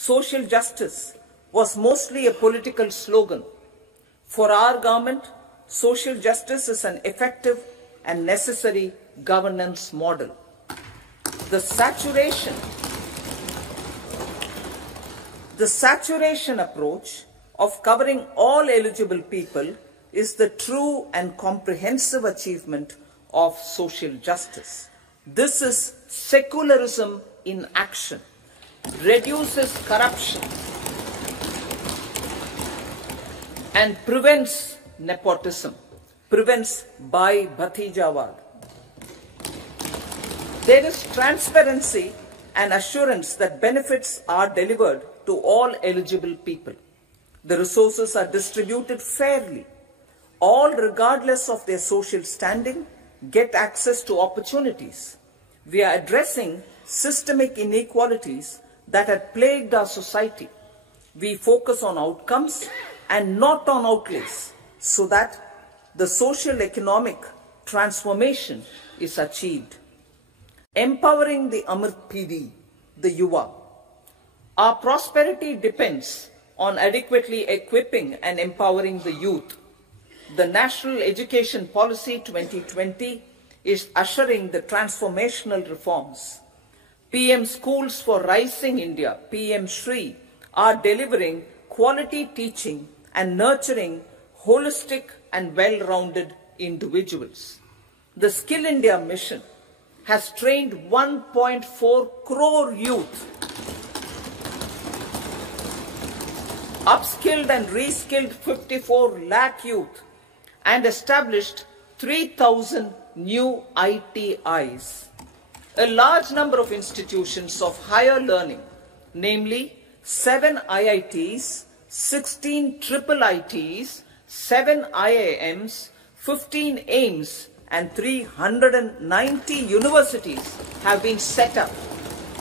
Social justice was mostly a political slogan. For our government, social justice is an effective and necessary governance model. The saturation approach of covering all eligible people is the true and comprehensive achievement of social justice. This is secularism in action, reduces corruption, and prevents nepotism, prevents Bhai Bhatijawad. There is transparency and assurance that benefits are delivered to all eligible people. The resources are distributed fairly. All, regardless of their social standing, get access to opportunities. We are addressing systemic inequalities that had plagued our society. We focus on outcomes and not on outlays so that the social economic transformation is achieved. Empowering the Amrit Pidi, the Yuva. Our prosperity depends on adequately equipping and empowering the youth. The National Education Policy 2020 is ushering the transformational reforms. PM Schools for Rising India, PM Shri, are delivering quality teaching and nurturing holistic and well-rounded individuals. The Skill India mission has trained 1.4 crore youth, upskilled and reskilled 54 lakh youth, and established 3,000 new ITIs. A large number of institutions of higher learning, namely 7 IITs, 16 triple ITs, 7 IIMs, 15 AIMS, and 390 universities have been set up.